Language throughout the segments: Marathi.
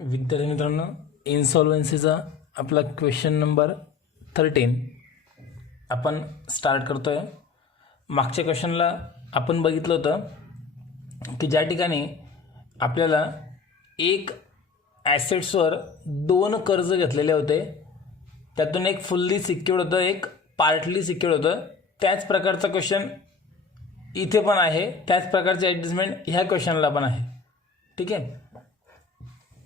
विद्यार्थी मित्रांनो, इन्सॉल्वन्सीचा आपला क्वेश्चन नंबर 13 आपण स्टार्ट करतोय। मागच्या क्वेश्चनला आपण बघितलं होतं की ज्या ठिकाणी आपल्याला एक ॲसेट्सवर दोन कर्ज घेतलेले होते, त्यातून एक फुल्ली सिक्युर्ड होतं, एक पार्टली सिक्युर्ड होतं। त्याच प्रकारचा क्वेश्चन इथे पण आहे, त्याच प्रकारचे ॲडजस्टमेंट ह्या क्वेश्चनला पण आहे। ठीक आहे,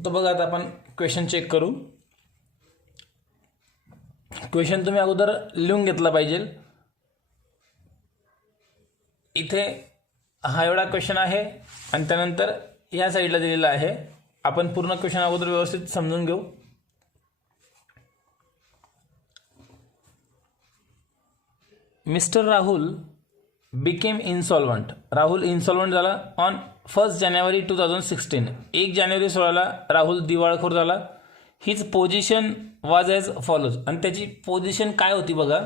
तो बघा आता आपण क्वेश्चन चेक करू। क्वेश्चन तुम्ही अगोदर लिहून घेतला पाहिजे। इथे हा एवढा क्वेश्चन आहे आणि त्यानंतर या साईडला दिलेला आहे। आपण पूर्ण क्वेश्चन अगोदर व्यवस्थित समजून घेऊ। Mister Rahul became insolvent. Rahul insolvent झाला ऑन 1 जानेवारी 2016। 1 जानेवारी 16ला राहुल दिवाळखोर झाला। हिज पोझिशन वाज ॲज फॉलोज, आणि त्याची पोझिशन काय होती बघा।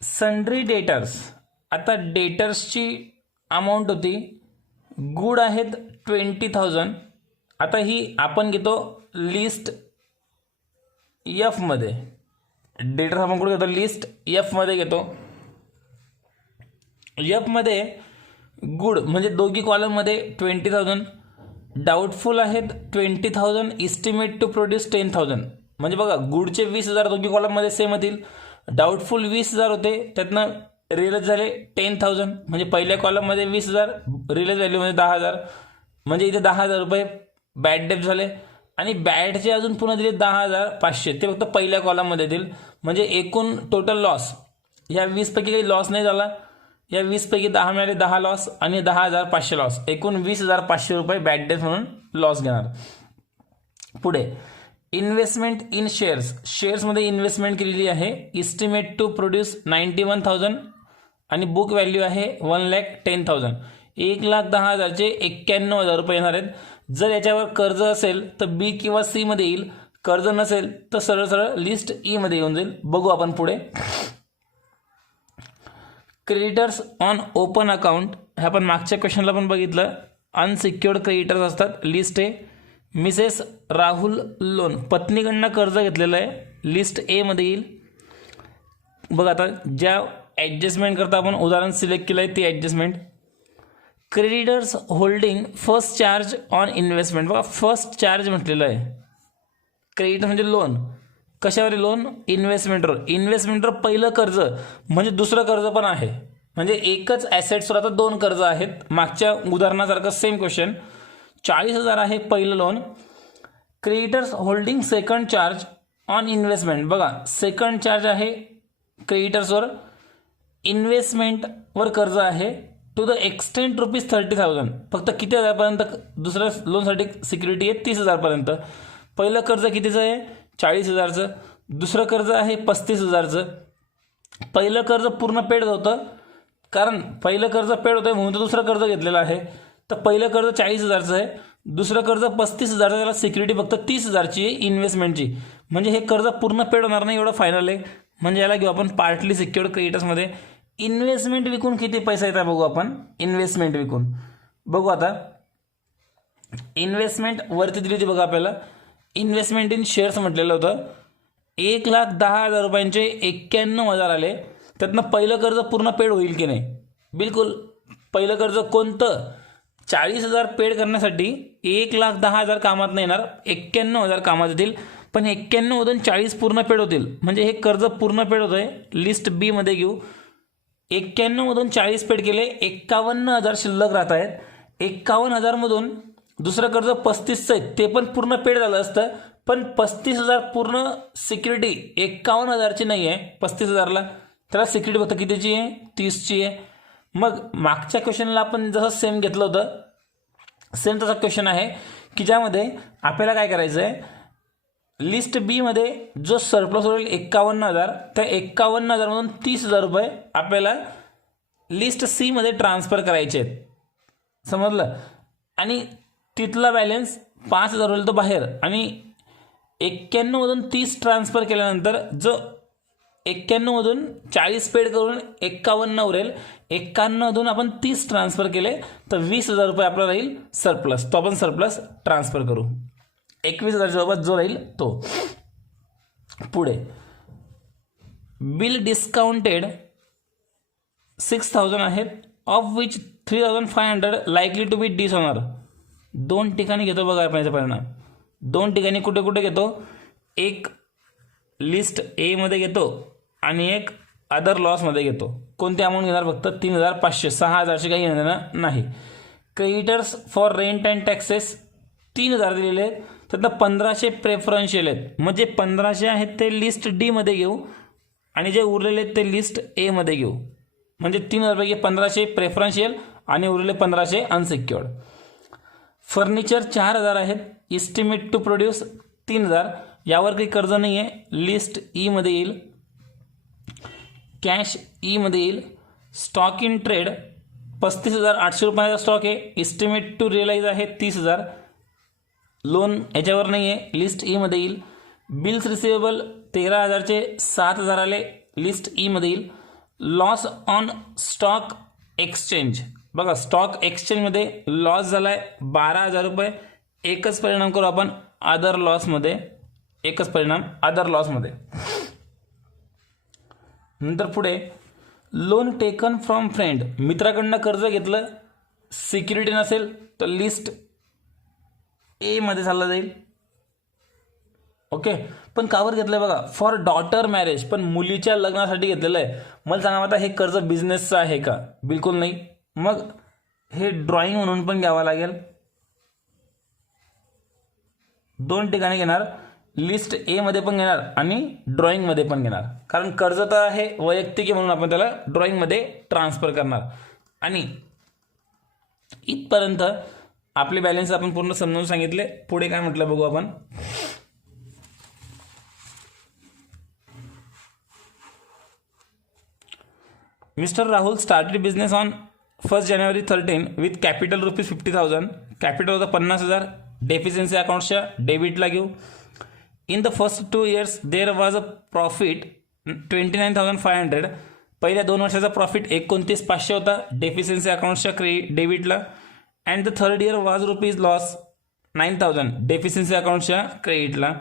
सन्ड्री डेटर्स, आता डेटर्सची अमाऊंट होती, गुड आहेत 20,000। आता ही आपण घेतो लिस्ट एफ मध्ये, डेटर्स आपण कुठे घेतो, लिस्ट एफ मध्ये घेतो। एफ मध्ये गुड म्हणजे दोघी कॉलम मध्ये 20,000, डाऊटफुल आहेत 20,000, इस्टिमेट टू प्रोड्यूस 10,000। म्हणजे बघा गुडचे 20,000 दोघी कॉलम मध्ये सेम होतील, डाऊटफुल 20,000 होते, त्यातनं रिअलाइज झाले 10,000। म्हणजे पहिल्या कॉलम मध्ये 20,000, रिअलाइज व्हॅल्यू मध्ये 10,000, म्हणजे इथे 10,000 रुपये बॅड डेट झाले। आणि बॅडचे अजून पुन्हा दिले 10,500, ते फक्त पहिल्या कॉलम मध्ये येतील। म्हणजे एकूण टोटल लॉस, या 20 पैकी काही लॉस नाही झाला, या 20 पैकी 10 मिळाले, 10 लॉस आणि 10,500 लॉस, एकूण 20,500 रुपये बॅड डेट म्हणून लॉस घेणार। पुढे इन्व्हेस्टमेंट इन शेअर्स, शेअर्समध्ये इन्व्हेस्टमेंट केलेली आहे। इस्टिमेट टू प्रोड्यूस 91,000 आणि बुक व्हॅल्यू आहे 1,10,000। 1,10,000 चे 91,000 रुपये येणार आहेत। जर याच्यावर कर्ज असेल तर बी किंवा सी मध्ये येईल, कर्ज नसेल तर सरळ सरळ लिस्ट ई मध्ये येऊन जाईल। बघू आपण पुढे। क्रेडिटर्स ऑन ओपन अकाउंट, हे आपण मागच्या क्वेश्चनला पण बघितलं, अनसिक्युअर्ड क्रेडिटर्स असतात, list A. Mrs Rahul loan, पत्नीकडनं कर्ज घेतलेलं आहे, लिस्ट ए मध्ये येईल। बघा आता ज्या ॲडजस्टमेंट करता आपण उदाहरण सिलेक्ट केलं आहे ती adjustment. Creditors holding first charge on investment, बघा फर्स्ट चार्ज म्हटलेलं आहे। क्रेडिटर म्हणजे लोन, कशावर लोन, इन्व्हेस्टमेंटवर। इन्व्हेस्टमेंटवर पहिलं कर्ज म्हणजे दुसरं कर्ज पण आहे, म्हणजे एकच ॲसेट्सवर आता दोन कर्ज आहेत। मागच्या उदाहरणासारखं सेम क्वेश्चन, 40,000 आहे पहिलं loan. Creditors holding second charge on investment, बघा सेकंड चार्ज आहे क्रेडिटर्सवर, इन्व्हेस्टमेंटवर कर्ज आहे टू द एक्सटेंट ₹30,000, फक्त किती हजारपर्यंत दुसऱ्या लोनसाठी सिक्युरिटी आहे 30,000 पर्यंत। पहिलं कर्ज कितीचं आहे, 40,000चं, दुसरं कर्ज आहे 35,000चं। पहिलं कर्ज पूर्ण पेड होतं, कारण पहिलं कर्ज पेड होतं म्हणून तर दुसरं कर्ज घेतलेलं आहे। तर पहिलं कर्ज 40,000चं आहे, दुसरं कर्ज 35,000चं, त्याला सिक्युरिटी फक्त 30,000ची आहे इन्व्हेस्टमेंटची। म्हणजे हे कर्ज पूर्ण पेड होणार नाही एवढं फायनल आहे, म्हणजे याला घेऊ आपण पार्टली सिक्युअर्ड क्रेडिटर्समध्ये। इन्व्हेस्टमेंट विकून किती पैसा येतात बघू आपण। इन्व्हेस्टमेंट विकून बघू आता, इन्व्हेस्टमेंट वरती दिली होती बघा आपल्याला, इन्व्हेस्टमेंट इन शेअर्स म्हटलेलं होतं। 1,10,000 रुपयांचे 91,000 आले, त्यातनं पहिलं कर्ज पूर्ण पेड होईल की नाही, बिलकुल। पहिलं कर्ज कोणतं, 40,000 पेड करण्यासाठी 1,10,000 कामात नाही येणार, 91,000 कामात येतील, पण 91 मधून 40 पूर्ण पेड होतील, म्हणजे हे कर्ज पूर्ण पेड होतंय। लिस्ट बी मध्ये घेऊ, 91 मधून 40 पेड केले, 51,000 शिल्लक राहत आहेत। 51,000 मधून दुसरं कर्ज 35चं आहे, ते पण पूर्ण पेड झालं असतं, पण 35,000 पूर्ण सिक्युरिटी 51,000ची नाही आहे 35,000ला, त्याला सिक्युरिटी फक्त कितीची आहे, 30ची आहे। मग मागच्या क्वेश्चनला आपण जसं सेम घेतलं होतं, सेम तसा क्वेश्चन आहे की ज्यामध्ये आपल्याला काय करायचं आहे, लिस्ट बी मध्ये जो सरप्लस होईल 51,000, त्या 51,000 मधून 30,000 रुपये आपल्याला लिस्ट सी मध्ये ट्रान्सफर करायचे आहेत, समजलं। आणि तिथला बॅलन्स 5,000 होईल तो बाहेर, आणि 91 मधून 30 ट्रान्सफर केल्यानंतर जो 91 मधून 40 पेड करून 51 उरेल, 51 आपण 30 ट्रान्सफर केले तर 20,000 रुपये आपला राहील सरप्लस. तो आपण सरप्लस ट्रान्सफर करू. 21,000 सोबत जो राहील तो. पुढे बिल डिस्काउंटेड 6,000 आहेत, of which 3,500 likely to be dishonour. 2 ठिकाणी घेतो बघा आपण याचा परिणाम. 2 ठिकाणी कुठे कुठे घेतो, एक लिस्ट ए मध्ये घेतो आणि एक अदर लॉसमध्ये घेतो. कोणती अमाऊंट घेणार, फक्त 3,500. 6,000ची काही घेणं नाही. Creditors for rent and taxes 3,000 दिलेले आहेत, त्यातलं 1,500 प्रेफरन्शियल आहेत. म्हणजे 1,500 आहेत ते लिस्ट डी मध्ये घेऊ आणि जे उरलेले आहेत ते लिस्ट ए मध्ये घेऊ. म्हणजे 3,000 पैकी 1,500 प्रेफरन्शियल आणि उरलेले 1,500 अनसिक्युअर्ड. फर्निचर 4,000 आहेत. Estimate to produce 3,000. यावर काही कर्ज नाही आहे. लिस्ट ई मध्ये येईल, कॅश ई मध्ये येईल. स्टॉक इन ट्रेड 35,800 रुपयाचा स्टॉक आहे. इस्टिमेट टू रिअलाइज आहे 30,000. लोन याच्यावर नाही आहे, लिस्ट ई मध्ये येईल. बिल्स रिसिवेबल 13,000चे 7,000 आले, लिस्ट ई मध्ये येईल. लॉस ऑन स्टॉक एक्सचेंज बघा, स्टॉक एक्सचेंजमध्ये लॉस झाला आहे 12,000 रुपये. एकच परिणाम करू आपण अदर लॉसमध्ये, एकच परिणाम अदर लॉसमध्ये. नंतर पुढे लोन टेकन फ्रॉम फ्रेंड, मित्राकडनं कर्ज घेतलं, सिक्युरिटी नसेल तर लिस्ट ए मध्ये चाललं जाईल. ओके, पण कावर घेतलंय बघा, फॉर डॉटर मॅरेज, पण मुलीच्या लग्नासाठी घेतलेलं आहे. मला सांगा आता हे कर्ज बिझनेसचं आहे का, बिलकुल नाही. मग हे ड्रॉइंग म्हणून पण घ्यावं लागेल. 2 ठिकाणी घेणार, लिस्ट ए मध्ये पण घेणार आणि ड्रॉइंग मध्ये पण घेणार. कारण कर्ज तर आहे वैयक्तिक म्हणून आपण त्याला ड्रॉइंग मध्ये ट्रान्सफर करणार. आणि इथपर्यंत आपले बॅलन्स आपण पूर्ण समजून सांगितले. पुढे काय म्हटलं बघू आपण. Mister Rahul started business on 1 January 13 with capital rupees 50,000. Capital होतं 50,000. डेफिशियन्सी अकाउंटच्या डेबिटला घेऊ. In the first 2 years there was a profit 29,500. पहिल्या 2 वर्षाचा प्रॉफिट 29,500 होता डेफिशियन्सी अकाउंटच्या डेबिटला. And the third year was rupees loss 9,000 deficiency अकाउंटच्या क्रेडिटला.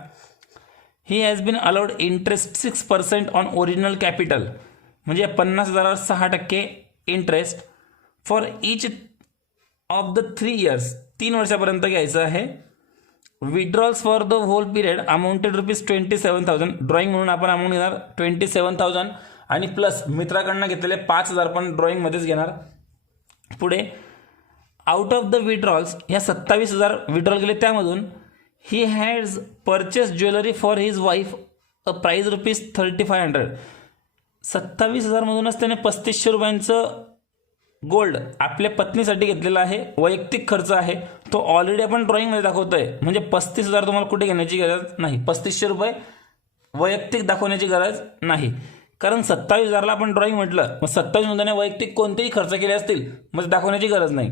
He has been allowed interest 6% on original capital. म्हणजे 50,000वर 6% interest for each of the 3 years. 3 वर्षापर्यंत घ्यायचं आहे. Withdrawals for the whole period amounted rupees 27,000. Drawing म्हणून आपण अमाऊंट घेणार 27,000 आणि प्लस मित्राकडनं घेतलेले 5,000 पण ड्रॉइंगमध्येच घेणार. पुढे आउट ऑफ द विड्रॉल्स, ह्या 27,000 विड्रॉल केले त्यामधून he has purchase jewellery for his wife a price rupees 3,500. 27,000 मधूनच त्याने 3,500 रुपयांचं गोल्ड आपल्या पत्नीसाठी घेतलेला आहे. वैयक्तिक खर्च आहे तो ऑलरेडी आपण ड्रॉइंगमध्ये दाखवतोय. म्हणजे 35,000 तुम्हाला कुठे घेण्याची गरज नाही. 3,500 रुपये वैयक्तिक दाखवण्याची गरज नाही. कारण 27,000ला आपण ड्रॉइंग म्हटलं, मग 27 मध्ये वैयक्तिक कोणतेही खर्च केले असतील मग दाखवण्याची गरज नाही.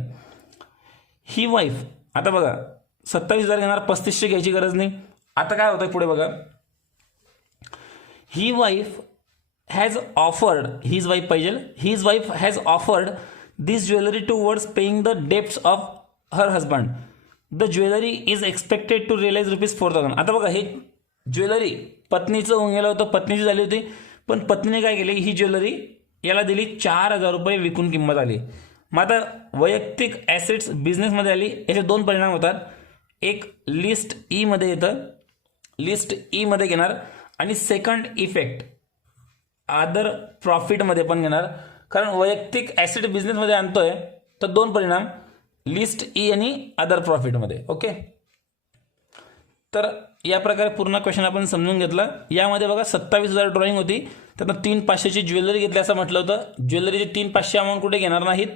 ही वाईफ, आता बघा 27,000 घेणार, 3,500 घ्यायची गरज नाही. आता काय होतं पुढे बघा. ही wife has offered, his wife पाहिजे, his wife has offered this jewellery towards paying the debts of her husband. The jewellery is expected to realise rupees 4,000. आता बघा हे ज्वेलरी पत्नीचं होऊन गेलं होतं, पत्नीची झाली होती, पण पत्नीने काय केली, ही ज्वेलरी याला दिली 4,000 रुपये विकून किंमत आली. मग आता वैयक्तिक ॲसेट्स बिझनेसमध्ये आली. याचे 2 परिणाम होतात. एक लिस्ट ई मध्ये येतं, लिस्ट ई मध्ये घेणार आणि सेकंड इफेक्ट अदर प्रॉफिटमध्ये पण घेणार. कारण वैयक्तिक ॲसेट बिझनेसमध्ये आणतोय तर 2 परिणाम लिस्ट ई आणि अदर प्रॉफिटमध्ये. ओके, तर या प्रकारे पूर्ण क्वेश्चन आपण समजून घेतला. यामध्ये बघा 27,000 ड्रॉइंग होती, त्यातनं 3,500ची ज्वेलरी घेतली असं म्हटलं होतं. ज्वेलरीचे 3,500 अमाऊंट कुठे घेणार नाहीत,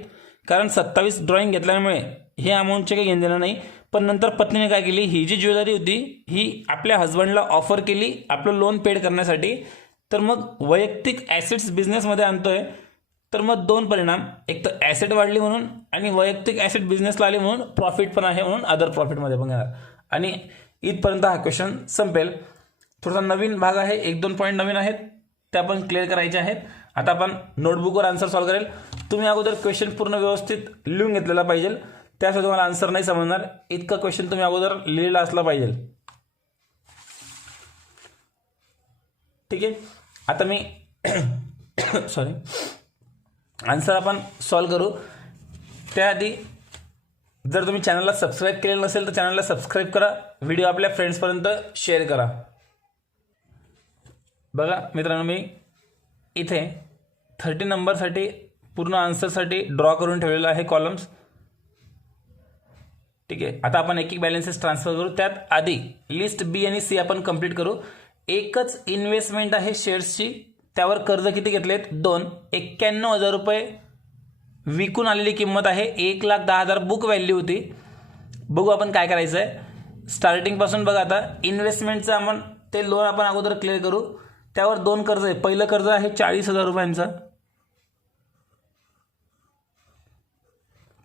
कारण 27 ड्रॉइंग घेतल्यामुळे हे अमाऊंटचे काही घेणं देणं नाही. पण नंतर पत्नीने काय केली, ही जी ज्वेलरी होती ही आपल्या हजबंडला ऑफर केली आपलं लोन पेड करण्यासाठी. तर मग वैयक्तिक ॲसेट्स बिझनेसमध्ये आणतोय तर मग 2 परिणाम, एक तर ॲसेट वाढली म्हणून आणि वैयक्तिक ॲसेट बिझनेसला आली म्हणून प्रॉफिट पण आहे म्हणून अदर प्रॉफिटमध्ये पण घेणार. आणि इथपर्यंत हा क्वेश्चन संपेल. थोडासा नवीन भाग आहे, 1-2 पॉईंट नवीन आहेत त्या पण क्लिअर करायचे आहेत. आता आपण नोटबुकवर आन्सर सॉल्व्ह करेल. तुम्ही अगोदर क्वेश्चन पूर्ण व्यवस्थित लिहून घेतलेला पाहिजे, त्याशिवाय तुम्हाला आन्सर नाही समजणार. इतका क्वेश्चन तुम्ही अगोदर लिहिलेला असला पाहिजे. ठीक आहे. आता मी सॉरी आन्सर आपण सॉल्व्ह करू. त्याआधी जर तुम्ही चॅनलला सबस्क्राईब केलेलं नसेल तर चॅनलला सबस्क्राईब करा, व्हिडिओ आपल्या फ्रेंड्सपर्यंत शेअर करा. बघा मित्रांनो, मी इथे 30 नंबरसाठी पूर्ण आन्सरसाठी ड्रॉ करून ठेवलेलं आहे कॉलम्स. ठीक आहे. आता आपण एक एक बॅलन्सेस ट्रान्सफर करू. त्यात आधी लिस्ट बी आणि सी आपण कंप्लीट करू. एकच इन्व्हेस्टमेंट आहे शेअर्सची, त्यावर कर्ज किती घेतलेत? 2. 91,000 रुपये विकून आलेली किंमत आहे. 1,10,000 बुक व्हॅल्यू होती. बघू आपण काय करायचं आहे. स्टार्टिंगपासून बघा, आता इन्व्हेस्टमेंटचं आपण ते लोन आपण अगोदर क्लिअर करू. त्यावर 2 कर्ज आहे. पहिलं कर्ज आहे 40,000 रुपयांचं.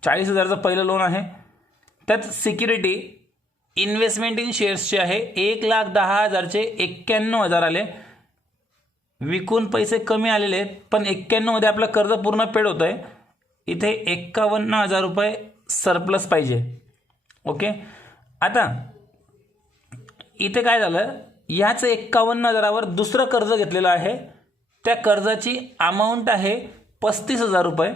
40,000चं पहिलं लोन आहे. त्यात सिक्युरिटी इन्व्हेस्टमेंट इन शेअर्सचे आहे. 1,10,000चे 91,000 आले. विकून पैसे कमी आलेले आहेत, पण 91 मध्ये आपलं कर्ज पूर्ण पेड होतं आहे. इथे 51,000 रुपये सरप्लस पाहिजे. ओके. आता इथे काय झालं, ह्याच 51,000वर दुसरं कर्ज घेतलेलं आहे. त्या कर्जाची अमाऊंट आहे 35,000 रुपये.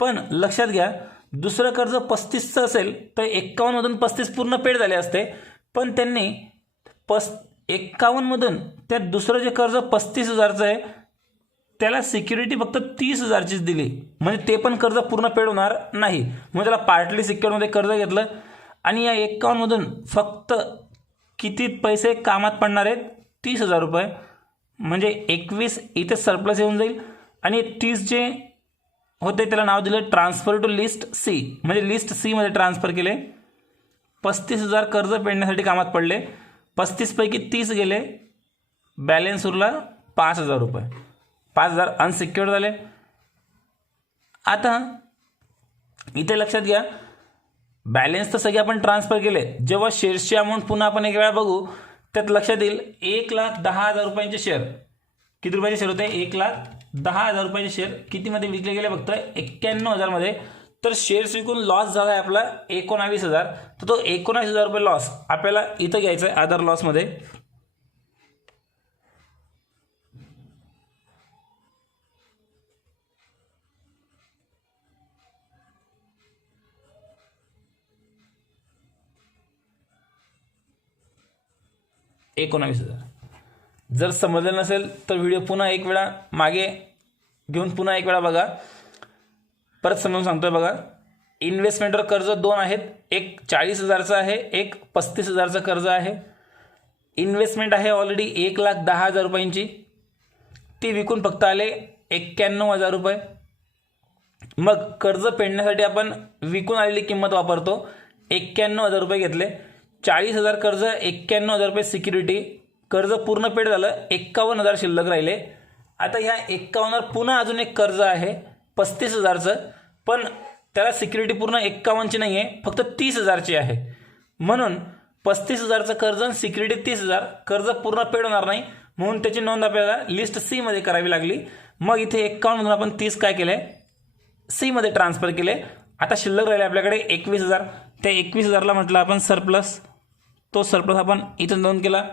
पण लक्षात घ्या, दुसरं कर्ज 35चं असेल तर 51 मधून 35 पूर्ण पेड झाले असते. पण त्यांनी 51 मधून त्या दुसरं जे कर्ज 35,000चं आहे त्याला सिक्युरिटी फक्त 30,000चीच दिली. म्हणजे ते पण कर्ज पूर्ण पेड होणार नाही. म्हणजे त्याला पार्टली सिक्युअरमध्ये कर्ज घेतलं आणि या 51 मधून फक्त किती पैसे कामात पडणार आहेत? 30,000 रुपये. म्हणजे 21 इथे सरप्लस येऊन जाईल आणि 30 जे होते त्याला नाव दिलं ट्रान्सफर टू लिस्ट सी. म्हणजे लिस्ट सी मध्ये ट्रान्सफर केले. 35,000 कर्ज फेडण्यासाठी कामात पडले. 35 पैकी 30 गेले, बॅलन्स उरला 5,000 रुपये. 5,000 अनसिक्युअर्ड झाले. आता इथे लक्षात घ्या, बॅलन्स तर सगळे आपण ट्रान्सफर केले. जेव्हा शेअर्सची अमाऊंट पुन्हा आपण एक वेळा बघू, त्यात लक्षात येईल 1,10,000 रुपयांचे शेअर. किती रुपयाचे शेअर होते? 1,10,000 रुपयाचे शेअर कितीमध्ये विकले गेले? फक्त 91,000 मध्ये. तर शेअर्स विकून लॉस झाला आहे आपला 19,000. तर तो 19,000 रुपये लॉस आपल्याला इथं घ्यायचा आहे अदर लॉसमध्ये. जर समजलं नसेल तर व्हिडिओ पुन्हा एक वेळा मागे घेऊन पुन्हा एक वेळा बघा. परत समजून सांगतोय बघा. इन्व्हेस्टमेंटवर कर्ज 2 आहेत. एक 40,000चं आहे, एक 35,000चं कर्ज आहे. इन्व्हेस्टमेंट आहे ऑलरेडी 1,10,000 रुपयांची. ती विकून फक्त आले 91,000 रुपये. मग कर्ज फेडण्यासाठी आपण विकून आलेली किंमत वापरतो. 91,000 रुपये घेतले. 40,000 कर्ज, 91,000 रुपये सिक्युरिटी. कर्ज पूर्ण पेड झालं, 51,000 शिल्लक राहिले. आता ह्या 51वर पुन्हा अजून एक कर्ज आहे 35,000चं, पण त्याला सिक्युरिटी पूर्ण 51ची नाही आहे, फक्त 30,000ची आहे. म्हणून 35,000चं कर्ज आणि सिक्युरिटी 30,000, कर्ज पूर्ण पेड होणार नाही. म्हणून त्याची नोंद आपल्याला लिस्ट सी मध्ये करावी लागली. मग इथे 51 मधून आपण 30 काय केले? सी मध्ये ट्रान्सफर केले. आता शिल्लक राहिले आपल्याकडे 21,000. त्या 21,000ला म्हटलं आपण सरप्लस. तो सरप्लस आपण इथं नोंद केला.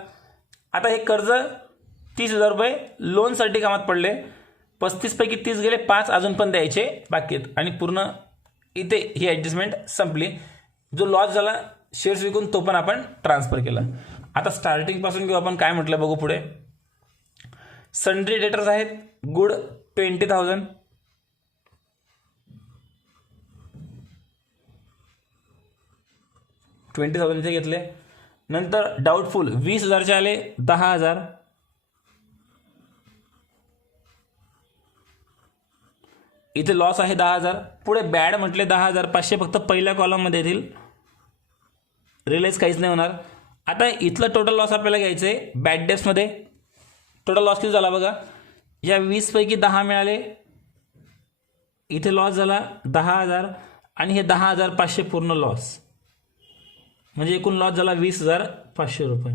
आता हे कर्ज 30,000 रुपये लोनसाठी कामात पडले. 35 पैकी 30 गेले, 5 अजून पण द्यायचे बाकी आहेत. आणि पूर्ण इथे ही ॲडजस्टमेंट संपली. जो लॉस झाला शेअर्स विकून तो पण आपण ट्रान्सफर केला. आता स्टार्टिंगपासून घेऊ आपण. काय म्हटलं बघू पुढे. सन्ड्री डेटर्स आहेत गुड 20,000. $20,000चे घेतले. नंतर डाऊटफुल 20,000चे आले 10,000. इथे लॉस आहे 10,000. पुढे बॅड म्हटले 10,500 फक्त पहिल्या कॉलममध्ये येतील. रिलाईज काहीच नाही होणार. आता इथलं टोटल लॉस आपल्याला घ्यायचं आहे बॅड डेप्समध्ये. टोटल लॉस किती झाला बघा. या 20 पैकी 10 मिळाले. इथे लॉस झाला 10,000 आणि हे 10,500 पूर्ण लॉस. म्हणजे एकूण लॉस झाला 20,500 रुपये.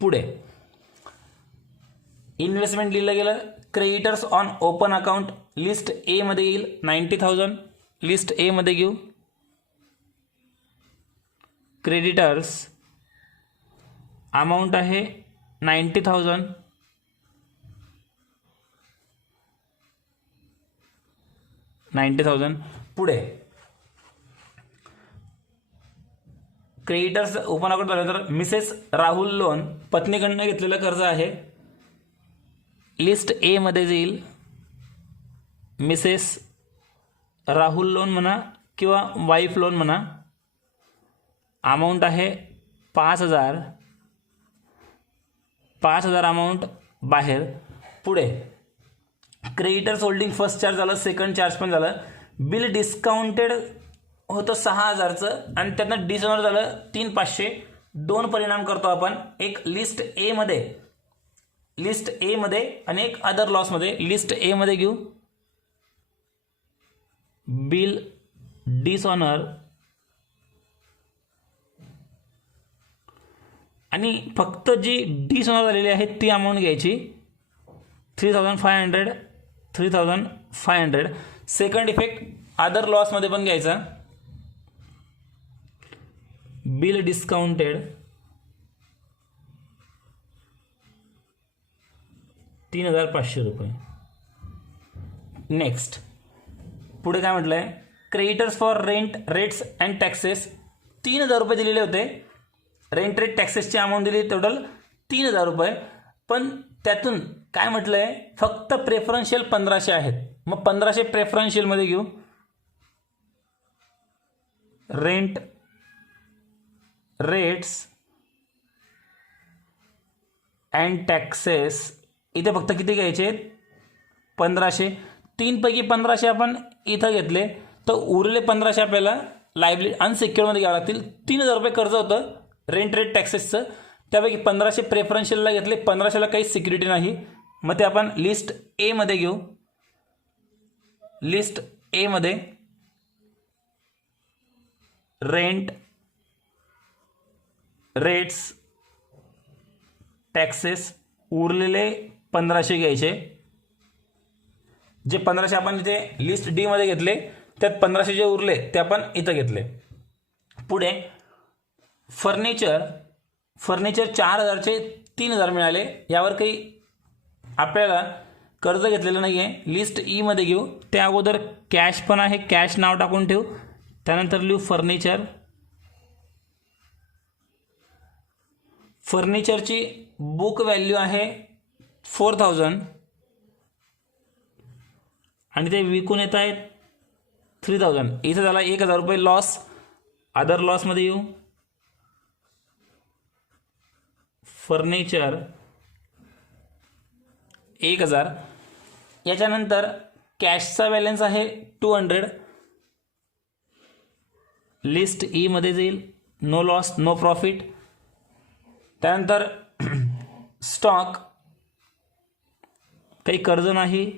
पुढे इन्व्हेस्टमेंट लिहिलं गेलं creditors on open account list A मध्ये येईल 90,000. लिस्ट ए मध्ये घेऊ. क्रेडिटर्स अमाऊंट आहे 90,000. पुढे क्रेडिटर्स ओपन अकाउंट झालं तर मिसेस राहुल लोन पत्नीकडनं घेतलेलं कर्ज आहे. लिस्ट ए मध्ये येईल मिसेस राहुल लोन म्हणा किंवा वाईफ लोन म्हणा. अमाऊंट आहे 5,000. 5,000 अमाऊंट बाहेर. पुढे क्रेडिटर्स होल्डिंग फर्स्ट चार्ज झालं, सेकंड चार्ज पण झालं. बिल डिस्काउंटेड होतं 6,000चं आणि त्यातनं डिसऑनर झालं 3,500. दोन परिणाम करतो आपण, एक लिस्ट ए मध्ये आणि एक अदर लॉस मध्ये. लिस्ट ए मध्ये घेऊ. बिल डिसऑनर आणि फक्त जी डिसऑनर झालेली आहे ती अमाऊंट घ्यायची 3,500. सेकंड इफेक्ट अदर लॉस मध्ये पण घ्यायचा. बिल डिस्काउंटेड 3,500 रुपये. नेक्स्ट पुढे काय म्हटलंय, creditors for rent rates and taxes 3,000 रुपये दिलेले होते. रेंट रेट टॅक्सेसची अमाऊंट दिली टोटल 3,000 रुपये. पण त्यातून काय म्हटलंय, फक्त प्रेफरन्शियल 1,500 आहेत. मग 1,500 प्रेफरन्शियल मध्ये घेऊ. रेंट रेट्स अँड टॅक्सेस इथे फक्त किती घ्यायचे, 1,500. 3 पैकी 1,500 आपण इथं घेतले तर उरले 1,500 आपल्याला लायबिलिटी अनसिक्युअरमध्ये घ्यावं लागतील. 3,000 रुपये कर्ज होतं रेंट रेट टॅक्सेसचं, त्यापैकी 1,500 प्रेफरन्शियलला घेतले. 1,500ला काही सिक्युरिटी नाही, मग ते आपण लिस्ट ए मध्ये घेऊ. लिस्ट ए मध्ये रेंट रेट्स टॅक्सेस उरलेले 1,500 घ्यायचे. जे 1,500 आपण इथे लिस्ट डी मध्ये घेतले त्यात 1,500 जे उरले ते आपण इथं घेतले. पुढे फर्निचर 4,000चे 3,000 मिळाले. यावर काही आपल्याला कर्ज घेतलेलं नाही आहे. लिस्ट ई मध्ये घेऊ. त्या अगोदर कॅश पण आहे, कॅश नाव टाकून ठेवू. त्यानंतर लिहू फर्निचरची बुक व्हॅल्यू आहे 4,000 आणि ते विकून येत आहेत 3,000. इथं झाला 1,000 रुपये लॉस. अदर लॉसमध्ये येऊ. फर्निचर 1,000. याच्यानंतर कॅशचा बॅलन्स आहे 200. लिस्ट ई मध्ये जाईल. No loss no profit. त्यानंतर स्टॉक काही कर्ज नाही.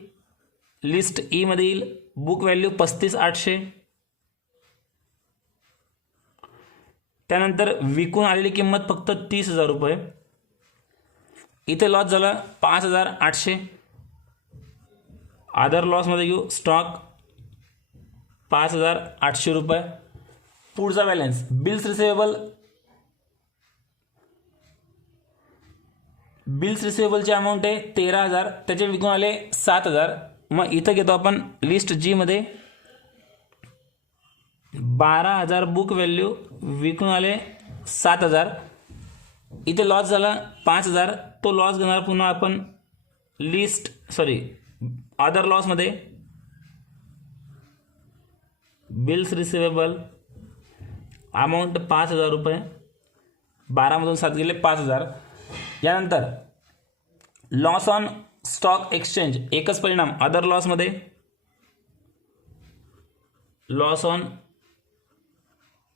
लिस्ट ई मध्ये येईल. Book value 35,800. त्यानंतर विकून आलेली किंमत फक्त 30,000 रुपये. इथे लॉस झाला 5,800. अदर लॉसमध्ये घेऊ. स्टॉक 5,800 रुपये. पुढचा बॅलन्स बिल्स रिसिवेबलची अमाऊंट आहे 13,000. त्याचे विकून आले 7,000. मग इथं घेतो आपण लिस्ट जी मध्ये 12,000 बुक व्हॅल्यू, विकून आले 7,000. इथे लॉस झाला 5,000. तो लॉस घेणार पुन्हा आपण अदर लॉसमध्ये. बिल्स रिसिवेबल अमाऊंट 5,000 रुपये. 12मधून 7 गेले 5,000. यानंतर लॉस ऑन स्टॉक एक्सचेंज एकच परिणाम. अदर लॉसमध्ये लॉस ऑन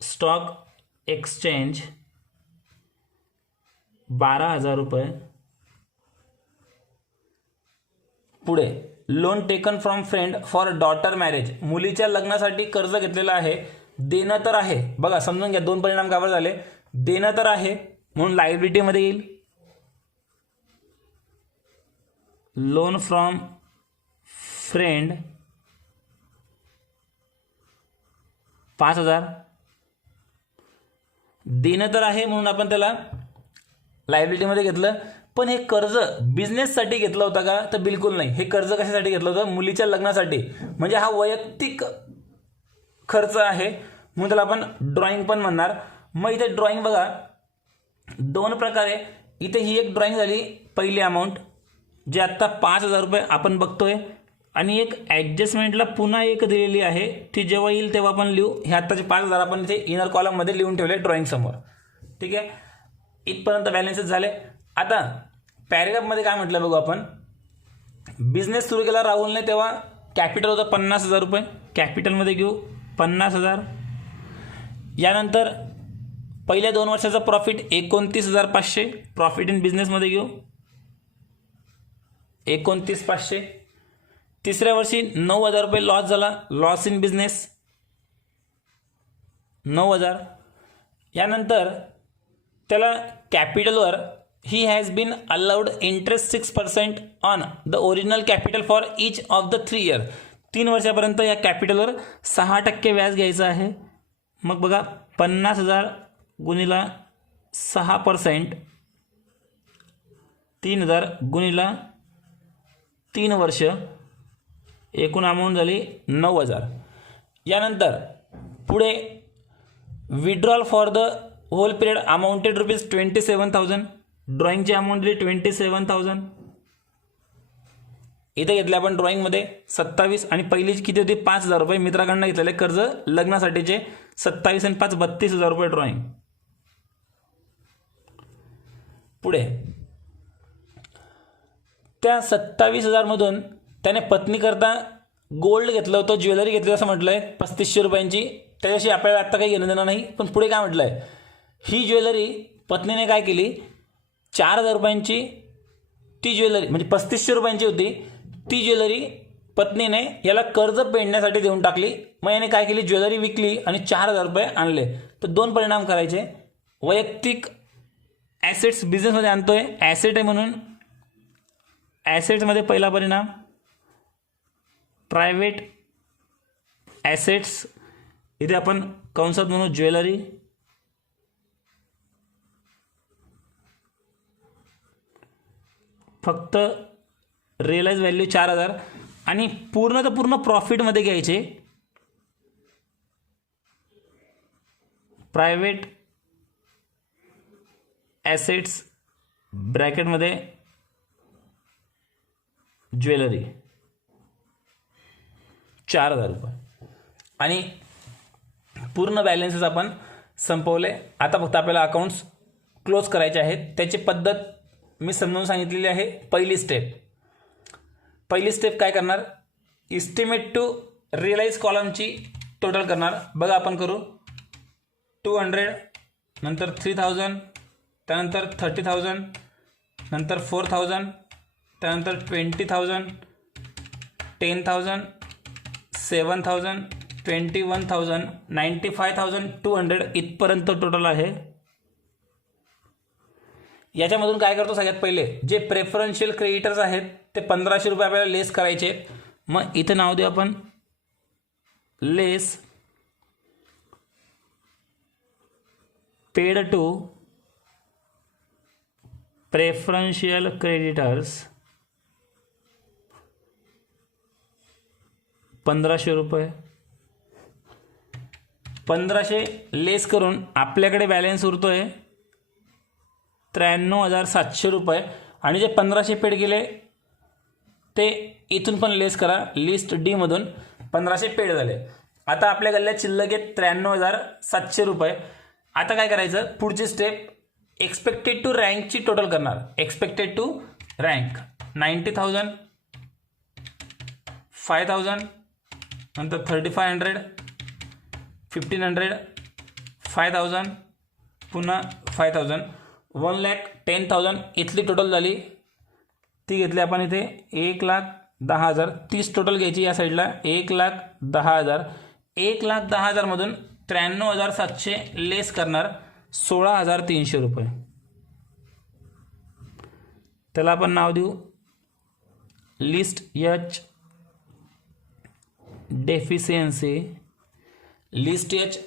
स्टॉक एक्सचेंज 12,000 रुपये. पुढे loan taken from friend for daughter marriage. मुलीच्या लग्नासाठी कर्ज घेतलेलं आहे. देणं तर आहे. बघा समजून घ्या, दोन परिणाम कावर झाले. देणं तर आहे म्हणून लायबिलिटीमध्ये येईल. Loan from friend 5,000. देणं तर आहे म्हणून आपण त्याला लायबिलिटीमध्ये घेतलं, पण हे कर्ज बिझनेससाठी घेतलं होतं का? तर बिलकुल नाही. हे कर्ज कशासाठी घेतलं होतं? मुलीच्या लग्नासाठी. म्हणजे हा वैयक्तिक खर्च आहे म्हणून त्याला आपण ड्रॉइंग पण म्हणणार. मग इथे ड्रॉइंग बघा दोन प्रकारे. इथे ही एक ड्रॉइंग झाली पहिली अमाऊंट, जे आत्ता 5,000 रुपये आपण बघतोय, आणि एक ॲडजस्टमेंटला पुन्हा एक दिलेली आहे, ती जेव्हा येईल तेव्हा आपण लिहू. हे आत्ताचे 5,000 आपण इथे इनर कॉलममध्ये लिहून ठेवले ड्रॉइंग समोर. ठीक आहे, इथपर्यंत बॅलन्सेस झाले. आता पॅरेग्राफमध्ये काय म्हटलं बघू आपण. बिझनेस सुरू केला राहुलने तेव्हा कॅपिटल होतं 50,000 रुपये. कॅपिटलमध्ये घेऊ 50,000. यानंतर पहिल्या 2 वर्षाचा प्रॉफिट 29,500. प्रॉफिट इन बिझनेसमध्ये घेऊ 29,500. तिसऱ्या वर्षी 9,000 रुपये लॉस झाला. Loss in business 9,000. यानंतर त्याला कॅपिटलवर he has been allowed interest 6% on the original capital for each of the 3 year. 3 वर्षापर्यंत या कॅपिटलवर 6% व्याज घ्यायचं आहे. मग बघा 50,000 गुणिला 6%, 3,000 गुणिला 3 वर्ष, एकूण अमाऊंट झाली 9,000. यानंतर पुढे withdrawal for the whole period amounted ₹27,000. ड्रॉइंगची अमाऊंट दिली 27,000. इथे घेतले आपण ड्रॉइंगमध्ये 27, आणि पहिलीची किती होती 5,000 रुपये मित्राकडनं घेतलेले कर्ज लग्नासाठीचे. 27 आणि 5 32,000 रुपये ड्रॉइंग. पुढे त्या 27,000 मधून त्याने पत्नीकरता गोल्ड घेतलं होतं, ज्वेलरी घेतली असं म्हटलंय 3,500 रुपयांची. त्याच्याशी आपल्याला आत्ता काही घेणं देणं नाही, पण पुढे काय म्हटलंय, ही ज्वेलरी पत्नीने काय केली, 4,000 रुपयांची ती ज्वेलरी, म्हणजे 3,500 रुपयांची होती ती ज्वेलरी पत्नीने याला कर्ज फेडण्यासाठी देऊन टाकली. मग याने काय केली, ज्वेलरी विकली आणि 4,000 रुपये आणले. तर 2 परिणाम करायचे. वैयक्तिक ॲसेट्स बिझनेसमध्ये आणतोय, ॲसेट आहे म्हणून ॲसेट्समध्ये पहिला परिणाम प्रायव्हेट ॲसेट्स, इथे आपण कंसात म्हणू ज्वेलरी. फक्त रिअलाइज व्हॅल्यू 4,000 आणि पूर्ण तर पूर्ण प्रॉफिटमध्ये घ्यायचे. प्रायव्हेट ॲसेट्स ब्रॅकेटमध्ये ज्वेलरी 4,000 रुपये, आणि पूर्ण बॅलन्सेस आपण संपवले. आता फक्त आपल्याला अकाउंट्स क्लोज करायचे आहेत. त्याची पद्धत मी समजावून सांगितलेली आहे. पहिली स्टेप काय करणार, इस्टिमेट टू रिअलाइज कॉलमची टोटल करणार. बघा आपण करू 200, नंतर 3,000, त्यानंतर 30,000, नंतर 4,000, त्यानंतर 20,000, 10,000, 7,000, 21,000, 95,200 इथपर्यंत टोटल आहे. याच्यामधून काय करतो, सगळ्यात पहिले जे प्रेफरन्शियल क्रेडिटर्स आहेत ते 1,500 रुपये आपल्याला लेस करायचे. मग इथे नाव देऊ आपण लेस पेड टू प्रेफरन्शियल क्रेडिटर्स 1,500 रुपये. 1,500 लेस करून आपल्याकडे बॅलन्स उरतोय 93,700 रुपये. आणि जे 1,500 पेड गेले ते इथून पण लेस करा, लिस्ट डी मधून 1,500 पेड झाले. आता आपल्या गल्ल्यात शिल्लक आहे 93,700 रुपये. आता काय करायचं, पुढची स्टेप एक्सपेक्टेड टू रँकची टोटल करणार. एक्सपेक्टेड टू रँक 90,000, 5,000, नंतर 3,500, 1,500, 5,000, पुन्हा 5,000, 1,10,000 इथली टोटल झाली. ती घेतली आपण इथे 1,10,000. 30 टोटल घ्यायची या साईडला. 1,10,000. 1,10,000 मधून 93,700 लेस करणार 16,300 रुपये. त्याला आपण नाव देऊ लिस्ट एच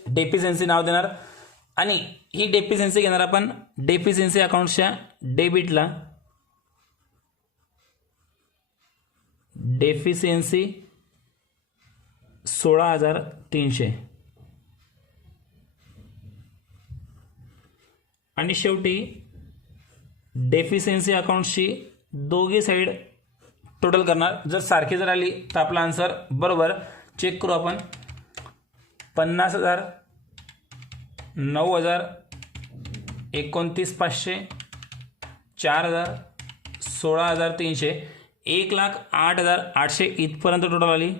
डेफिशियन्सी नाव देणार आणि ही डेफिशियन्सी घेणार आपण डेफिशियन्सी अकाउंटच्या डेबिटला. डेफिशियन्सी 16,300 आणि शेवटी डेफिशियन्सी अकाउंटची दोघी साईड टोटल करणार. जर सारखी जर आली तर आपला आन्सर बरोबर. चेक करू आपण. 50,000, 9,000, 29,500, 4,000, 16,300, 1,08,800 इथपर्यंत टोटल आली.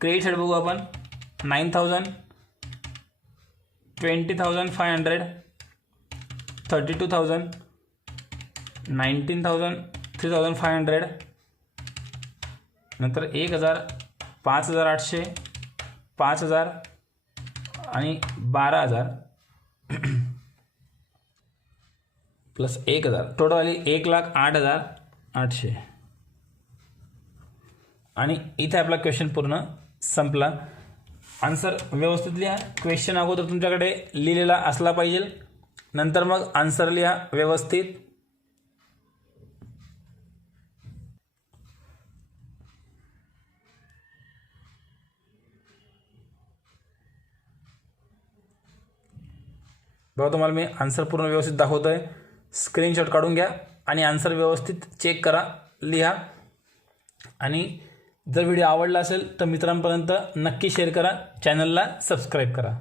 क्रेडिट साईड बघू आपण. 9,000, 20,500, 32,000, 19,000, 3,500, नंतर 1,000, 5,800, 5,000 आणि 12,000 प्लस 1,000 टोटल आली 1,08,800. आणि इथे आपला क्वेश्चन पूर्ण संपला. आन्सर व्यवस्थित लिहा. क्वेश्चन अगोदर तुमच्याकडे लिहिलेला असला पाहिजे, नंतर मग आन्सर लिहा व्यवस्थित. बघा तुम्हाला मी आन्सर पूर्ण व्यवस्थित दाखवतोय. स्क्रीनशॉट काढून घ्या आणि आन्सर व्यवस्थित चेक करा, लिहा. आणि जर व्हिडिओ आवडला असेल तर मित्रांपर्यंत नक्की शेअर करा. चॅनलला सबस्क्राईब करा.